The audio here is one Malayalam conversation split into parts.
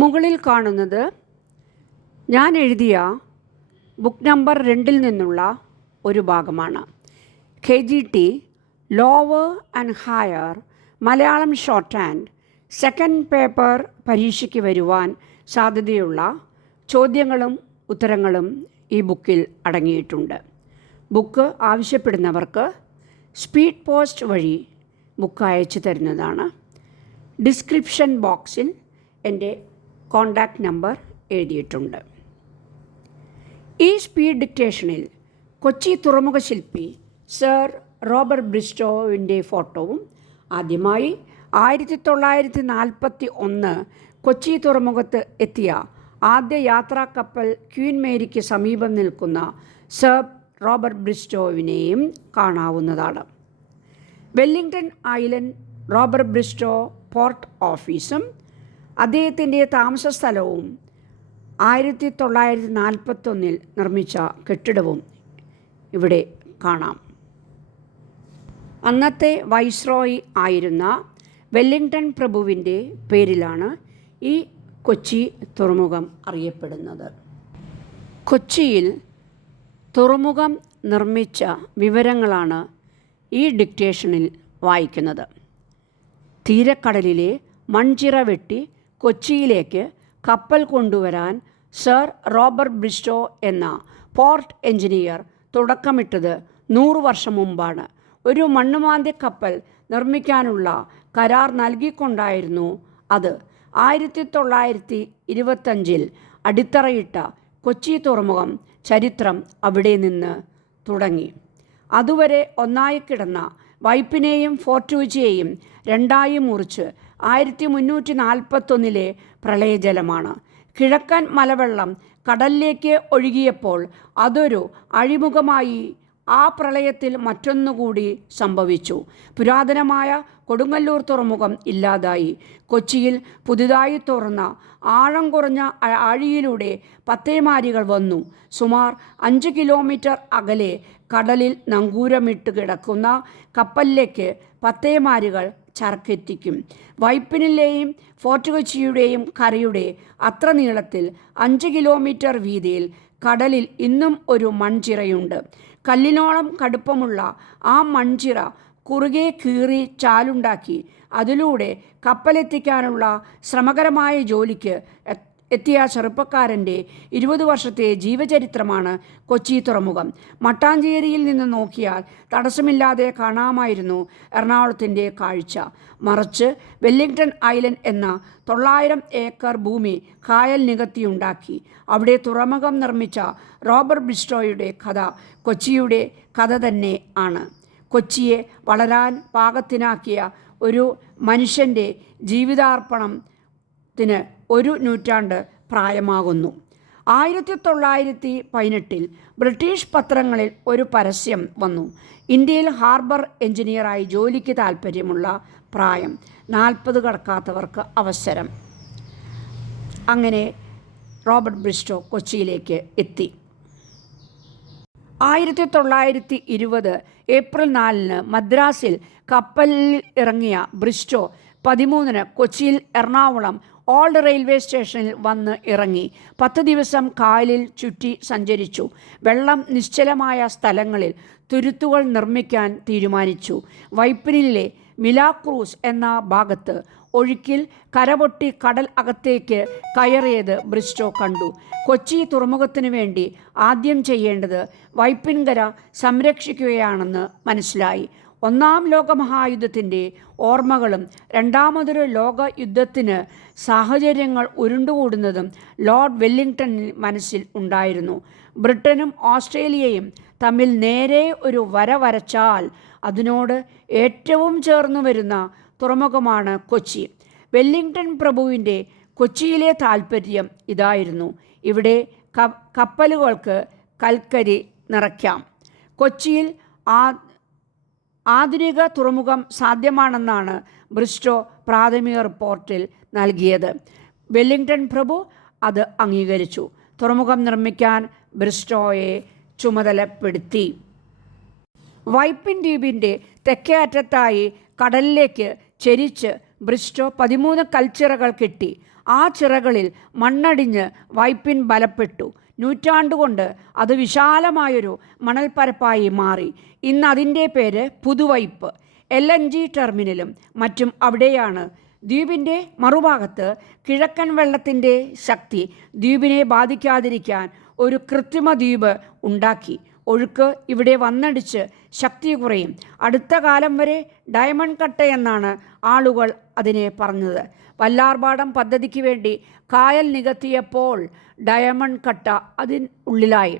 മുകളിൽ കാണുന്നത് ഞാൻ എഴുതിയ ബുക്ക് നമ്പർ 2 നിന്നുള്ള ഒരു ഭാഗമാണ്. KGT lower and higher Malayalam short hand second paper പരീക്ഷയ്ക്ക് വരുവാൻ സാധ്യതയുള്ള ചോദ്യങ്ങളും ഉത്തരങ്ങളും ഈ ബുക്കിൽ അടങ്ങിയിട്ടുണ്ട്. ബുക്ക് ആവശ്യപ്പെടുന്നവർക്ക് സ്പീഡ് പോസ്റ്റ് വഴി ബുക്ക് അയച്ചു തരുന്നതാണ്. ഡിസ്ക്രിപ്ഷൻ ബോക്സിൽ എൻ്റെ കോൺടാക്റ്റ് നമ്പർ എഴുതിയിട്ടുണ്ട്. ഈ സ്പീഡ് ഡിക്റ്റേഷനിൽ കൊച്ചി തുറമുഖ ശില്പി സർ റോബർട്ട് ബ്രിസ്റ്റോവിൻ്റെ ഫോട്ടോവും ആദ്യമായി 1941 കൊച്ചി തുറമുഖത്ത് എത്തിയ ആദ്യ യാത്രാ കപ്പൽ ക്വീൻ മേരിക്ക് സമീപം നിൽക്കുന്ന സർ റോബർട്ട് ബ്രിസ്റ്റോവിനെയും കാണാവുന്നതാണ്. Wellington island Robert Bristow port ഓഫീസും അദ്ദേഹത്തിൻ്റെ താമസ സ്ഥലവും 1941 നിർമ്മിച്ച കെട്ടിടവും ഇവിടെ കാണാം. അന്നത്തെ വൈസ്രോയി ആയിരുന്ന വെല്ലിംഗ്ടൺ പ്രഭുവിൻ്റെ പേരിലാണ് ഈ കൊച്ചി തുറമുഖം അറിയപ്പെടുന്നത്. കൊച്ചിയിൽ തുറമുഖം നിർമ്മിച്ച വിവരങ്ങളാണ് ഈ ഡിക്റ്റേഷനിൽ വായിക്കുന്നത്. തീരക്കടലിലെ മൺചിറ വെട്ടി കൊച്ചിയിലേക്ക് കപ്പൽ കൊണ്ടുവരാൻ സർ റോബർട്ട് ബ്രിസ്റ്റോ എന്ന പോർട്ട് എഞ്ചിനീയർ തുടക്കമിട്ടത് 100 വർഷം മുമ്പാണ്. ഒരു മണ്ണുമാന്തി കപ്പൽ നിർമ്മിക്കാനുള്ള കരാർ നൽകിക്കൊണ്ടായിരുന്നു അത് 1925 അടിത്തറയിട്ട കൊച്ചി തുറമുഖം ചരിത്രം അവിടെ നിന്ന് തുടങ്ങി. അതുവരെ ഒന്നായി കിടന്ന വൈപ്പിനെയും ഫോർട്ട് കൊച്ചിയെയും രണ്ടായി മുറിച്ച് 1341 പ്രളയജലമാണ്. കിഴക്കൻ മലവെള്ളം കടലിലേക്ക് ഒഴുകിയപ്പോൾ അതൊരു അഴിമുഖമായി. ആ പ്രളയത്തിൽ മറ്റൊന്നുകൂടി സംഭവിച്ചു. പുരാതനമായ കൊടുങ്ങല്ലൂർ തുറമുഖം ഇല്ലാതായി. കൊച്ചിയിൽ പുതുതായി തുറന്ന ആഴം കുറഞ്ഞ ആഴിയിലൂടെ പത്തേമാരികൾ വന്നു. സുമാർ 5 കിലോമീറ്റർ അകലെ കടലിൽ നങ്കൂരമിട്ട് കിടക്കുന്ന കപ്പലിലേക്ക് പത്തേമാരികൾ ചരക്കെത്തിക്കും. വൈപ്പിനിലെയും ഫോർട്ട് കൊച്ചിയുടെയും കരയുടെ അത്ര നീളത്തിൽ 5 കിലോമീറ്റർ വീതിയിൽ കടലിൽ ഇന്നും ഒരു മൺചിറയുണ്ട്. കല്ലിനോളം കടുപ്പമുള്ള ആ മൺചിറ കുറുകെ കീറി ചാലുണ്ടാക്കി അതിലൂടെ കപ്പലെത്തിക്കാനുള്ള ശ്രമകരമായ ജോലിക്ക് എത്തിയ ചെറുപ്പക്കാരൻ്റെ 20 വർഷത്തെ ജീവചരിത്രമാണ് കൊച്ചി തുറമുഖം. മട്ടാഞ്ചേരിയിൽ നിന്ന് നോക്കിയാൽ തടസ്സമില്ലാതെ കാണാമായിരുന്നു എറണാകുളത്തിൻ്റെ കാഴ്ച. മറിച്ച് വെല്ലിംഗ്ടൺ ഐലൻഡ് എന്ന 900 ഏക്കർ ഭൂമി കായൽ നികത്തിയുണ്ടാക്കി. അവിടെ തുറമുഖം നിർമ്മിച്ച റോബർട്ട് ബ്രിസ്റ്റോയുടെ കഥ കൊച്ചിയുടെ കഥ തന്നെ ആണ്. കൊച്ചിയെ വളരാൻ പാകത്തിനാക്കിയ ഒരു മനുഷ്യൻ്റെ ജീവിതാർപ്പണത്തിന് 1 നൂറ്റാണ്ട് പ്രായമാകുന്നു. 1918 ബ്രിട്ടീഷ് പത്രങ്ങളിൽ ഒരു പരസ്യം വന്നു. ഇന്ത്യയിൽ ഹാർബർ എഞ്ചിനീയറായി ജോലിക്ക് താൽപ്പര്യമുള്ള പ്രായം 40 കടക്കാത്തവർക്ക് അവസരം. അങ്ങനെ റോബർട്ട് ബ്രിസ്റ്റോ കൊച്ചിയിലേക്ക് എത്തി. 1920 ഏപ്രിൽ 4 മദ്രാസിൽ കപ്പലിൽ ഇറങ്ങിയ ബ്രിസ്റ്റോ 13 കൊച്ചിയിൽ എറണാകുളം ഓൾഡ് റെയിൽവേ സ്റ്റേഷനിൽ വന്ന് ഇറങ്ങി. 10 ദിവസം കായലിൽ ചുറ്റി സഞ്ചരിച്ചു. വെള്ളം നിശ്ചലമായ സ്ഥലങ്ങളിൽ തുരുത്തുകൾ നിർമ്മിക്കാൻ തീരുമാനിച്ചു. വൈപ്പിനിലെ മിലാക്രൂസ് എന്ന ഭാഗത്ത് ഒഴുക്കിൽ കരപൊട്ടി കടൽ അകത്തേക്ക് കയറിയത് ബ്രിസ്റ്റോ കണ്ടു. കൊച്ചി തുറമുഖത്തിനു വേണ്ടി ആദ്യം ചെയ്യേണ്ടത് വൈപ്പിൻകര സംരക്ഷിക്കുകയാണെന്ന് മനസ്സിലായി. 1-ാം ലോകമഹായുദ്ധത്തിൻ്റെ ഓർമ്മകളും 2ാമതൊരു ലോക യുദ്ധത്തിന് സാഹചര്യങ്ങൾ ഉരുണ്ടുകൂടുന്നതും ലോർഡ് വെല്ലിംഗ്ടണിൽ മനസ്സിൽ ഉണ്ടായിരുന്നു. ബ്രിട്ടനും ഓസ്ട്രേലിയയും തമ്മിൽ നേരെ ഒരു വര വരച്ചാൽ അതിനോട് ഏറ്റവും ചേർന്നു വരുന്ന തുറമുഖമാണ് കൊച്ചി. വെല്ലിംഗ്ടൺ പ്രഭുവിൻ്റെ കൊച്ചിയിലെ താൽപ്പര്യം ഇതായിരുന്നു. ഇവിടെ കപ്പലുകൾക്ക് കൽക്കരി നിറയ്ക്കാം. കൊച്ചിയിൽ ആധുനിക തുറമുഖം സാധ്യമാണെന്നാണ് ബ്രിസ്റ്റോ പ്രാഥമിക റിപ്പോർട്ടിൽ നൽകിയത്. വെല്ലിംഗ്ടൺ പ്രഭു അത് അംഗീകരിച്ചു. തുറമുഖം നിർമ്മിക്കാൻ ബ്രിസ്റ്റോയെ ചുമതലപ്പെടുത്തി. വൈപ്പിൻ ദ്വീപിൻ്റെ തെക്കേ അറ്റത്തായി കടലിലേക്ക് ചെരിച്ച് ബ്രിസ്റ്റോ 13 കൽച്ചിറകൾ കെട്ടി. ആ ചിറകളിൽ മണ്ണടിഞ്ഞ് വൈപ്പിൻ ബലപ്പെട്ടു. നൂറ്റാണ്ടുകൊണ്ട് അത് വിശാലമായൊരു മണൽപ്പരപ്പായി മാറി. ഇന്ന് അതിൻ്റെ പേര് പുതുവൈപ്പ്. LNG ടെർമിനലും മറ്റും അവിടെയാണ്. ദ്വീപിൻ്റെ മറുഭാഗത്ത് കിഴക്കൻ വെള്ളത്തിൻ്റെ ശക്തി ദ്വീപിനെ ബാധിക്കാതിരിക്കാൻ ഒരു കൃത്രിമ ദ്വീപ് ഉണ്ടാക്കി. ഒഴുക്ക് ഇവിടെ വന്നടിച്ച് ശക്തി കുറയും. അടുത്ത കാലം വരെ ഡയമണ്ട് കട്ട എന്നാണ് ആളുകൾ അതിനെ പറഞ്ഞത്. വല്ലാർപാടം പദ്ധതിക്ക് വേണ്ടി കായൽ നികത്തിയപ്പോൾ ഡയമണ്ട് കട്ട അതിനുള്ളിലായി.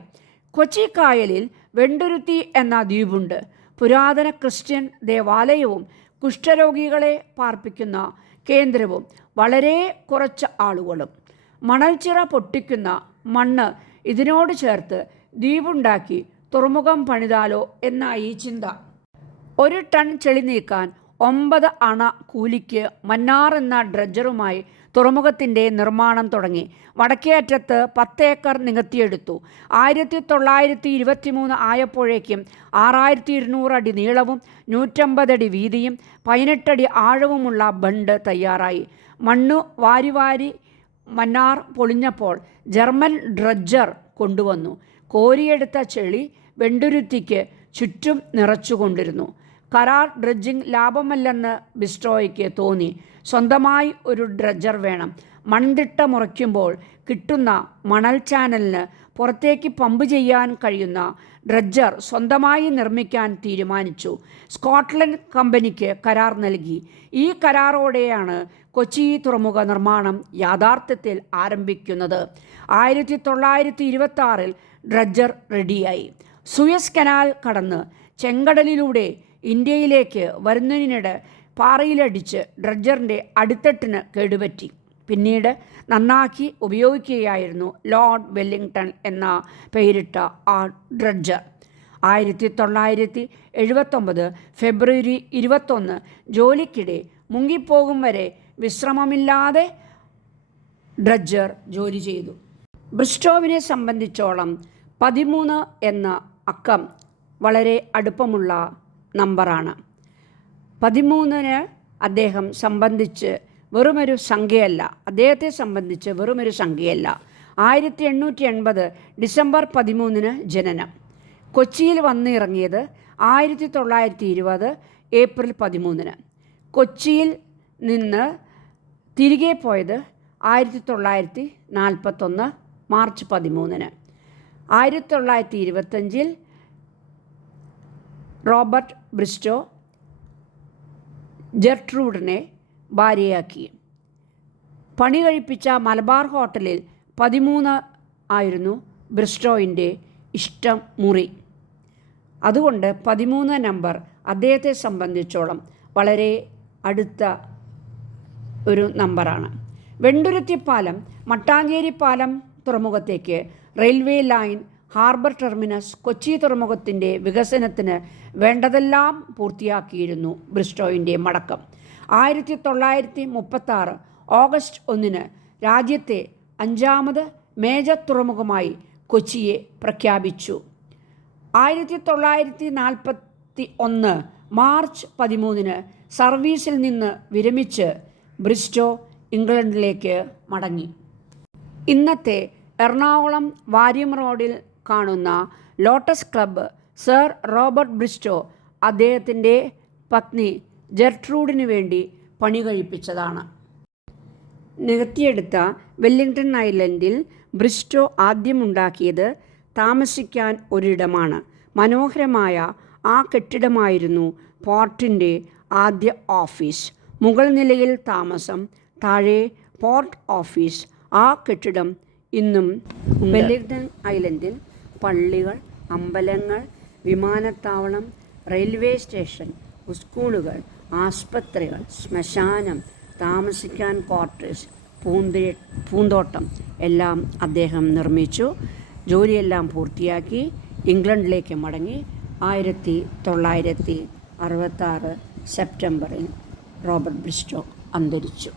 കൊച്ചി കായലിൽ വെണ്ടുരുത്തി എന്ന ദ്വീപുണ്ട്. പുരാതന ക്രിസ്ത്യൻ ദേവാലയവും കുഷ്ഠരോഗികളെ പാർപ്പിക്കുന്ന കേന്ദ്രവും വളരെ കുറച്ച് ആളുകളും. മണൽച്ചിറ പൊട്ടിക്കുന്ന മണ്ണ് ഇതിനോട് ചേർത്ത് ദ്വീപുണ്ടാക്കി തുറമുഖം പണിതാലോ എന്നായി ചിന്ത. 1 ടൺ ചെളി നീക്കാൻ 9 അണ കൂലിക്ക് മന്നാർ എന്ന ഡ്രഡ്ജറുമായി തുറമുഖത്തിൻ്റെ നിർമ്മാണം തുടങ്ങി. വടക്കേ അറ്റത്ത് 10 ഏക്കർ നികത്തിയെടുത്തു. 1923 ആയപ്പോഴേക്കും 6200 അടി നീളവും 150 അടി വീതിയും 18 അടി ആഴവുമുള്ള ബണ്ട് തയ്യാറായി. മണ്ണ് വാരി മന്നാർ പൊളിഞ്ഞപ്പോൾ ജർമ്മൻ ഡ്രഡ്ജർ കൊണ്ടുവന്നു. കോരിയെടുത്ത ചെളി വെണ്ടുരുത്തിക്ക് ചുറ്റും നിറച്ചുകൊണ്ടിരുന്നു. കരാർ ഡ്രഡ്ജിംഗ് ലാഭമല്ലെന്ന് ബിസ്ട്രോയ്ക്ക് തോന്നി. സ്വന്തമായി ഒരു ഡ്രഡ്ജർ വേണം. മൺതിട്ട മുറിക്കുമ്പോൾ കിട്ടുന്ന മണൽ ചാനലിന് പുറത്തേക്ക് പമ്പ് ചെയ്യാൻ കഴിയുന്ന ഡ്രഡ്ജർ സ്വന്തമായി നിർമ്മിക്കാൻ തീരുമാനിച്ചു. സ്കോട്ട്ലൻഡ് കമ്പനിക്ക് കരാർ നൽകി. ഈ കരാറോടെയാണ് കൊച്ചി തുറമുഖ നിർമ്മാണം യാഥാർത്ഥ്യത്തിൽ ആരംഭിക്കുന്നത്. 1926 ഡ്രഡ്ജർ റെഡിയായി. സൂയസ് കനാൽ കടന്ന് ചെങ്കടലിലൂടെ ഇന്ത്യയിലേക്ക് വരുന്നതിനിടെ പാറയിലടിച്ച് ഡ്രഡ്ജറിൻ്റെ അടിത്തട്ടിന് കേടുപറ്റി. പിന്നീട് നന്നാക്കി ഉപയോഗിക്കുകയായിരുന്നു ലോർഡ് വെല്ലിംഗ്ടൺ എന്ന പേരിട്ട ആ ഡ്രഡ്ജർ. 1979 ഫെബ്രുവരി 21 ജോലിക്കിടെ മുങ്ങിപ്പോകും വരെ വിശ്രമമില്ലാതെ ഡ്രഡ്ജർ ജോലി ചെയ്തു. ബ്രിസ്റ്റോവിനെ സംബന്ധിച്ചോളം 13 എന്ന അക്കം വളരെ അടുപ്പമുള്ള നമ്പറാണ്. 13 അദ്ദേഹത്തെ സംബന്ധിച്ച് വെറുമൊരു സംഖ്യയല്ല. 1880 ഡിസംബർ 13 ജനനം. കൊച്ചിയിൽ വന്നിറങ്ങിയത് 1920 ഏപ്രിൽ 13. കൊച്ചിയിൽ നിന്ന് തിരികെ പോയത് 1941 മാർച്ച് 13. 1925 റോബർട്ട് ബ്രിസ്റ്റോ ജെർട്രൂഡിനെ ഭാര്യയാക്കി. പണി കഴിപ്പിച്ച മലബാർ ഹോട്ടലിൽ 13 ആയിരുന്നു ബ്രിസ്റ്റോയിൻ്റെ ഇഷ്ടം മുറി. അതുകൊണ്ട് 13 നമ്പർ അദ്ദേഹത്തെ സംബന്ധിച്ചോളം വളരെ അടുത്ത ഒരു നമ്പറാണ്. വെണ്ടുരുത്തി പാലം, മട്ടാഞ്ചേരി പാലം തുറമുഖത്തേക്ക് railway line, harbour terminus, Kochi തുറമുഖത്തിൻ്റെ വികസനത്തിന് വേണ്ടതെല്ലാം പൂർത്തിയാക്കിയിരുന്നു ബ്രിസ്റ്റോയിൻ്റെ മടക്കം. 1936 ഓഗസ്റ്റ് 1 രാജ്യത്തെ 5ാമത് മേജർ തുറമുഖമായി കൊച്ചിയെ പ്രഖ്യാപിച്ചു. 1941 മാർച്ച് 13 സർവീസിൽ നിന്ന് വിരമിച്ച് ബ്രിസ്റ്റോ ഇംഗ്ലണ്ടിലേക്ക് മടങ്ങി. ഇന്നത്തെ എറണാകുളം വാര്യം റോഡിൽ കാണുന്ന lotus club sir Robert Bristow അദ്ദേഹത്തിൻ്റെ പത്നി ജെർട്രൂഡിന് വേണ്ടി പണി കഴിപ്പിച്ചതാണ്. നികത്തിയെടുത്ത വെല്ലിംഗ്ടൺ ഐലൻഡിൽ ബ്രിസ്റ്റോ ആദ്യമുണ്ടാക്കിയത് താമസിക്കാൻ ഒരിടമാണ്. മനോഹരമായ ആ കെട്ടിടമായിരുന്നു പോർട്ടിൻ്റെ ആദ്യ ഓഫീസ്. മുകൾ നിലയിൽ താമസം, താഴെ പോർട്ട് ഓഫീസ്. ആ കെട്ടിടം ഇന്നും വെല്ലിംഗ്ടൺ ഐലൻഡിൽ പള്ളികൾ, അമ്പലങ്ങൾ, വിമാനത്താവളം, റെയിൽവേ സ്റ്റേഷൻ, സ്കൂളുകൾ, ആസ്പത്രികൾ, ശ്മശാനം, താമസിക്കാൻ ക്വാർട്ടേഴ്സ്, പൂന്തോട്ടം എല്ലാം അദ്ദേഹം നിർമ്മിച്ചു. ജോലിയെല്ലാം പൂർത്തിയാക്കി ഇംഗ്ലണ്ടിലേക്ക് മടങ്ങി. 1966 സെപ്റ്റംബറിൽ റോബർട്ട് ബ്രിസ്റ്റോ അന്തരിച്ചു.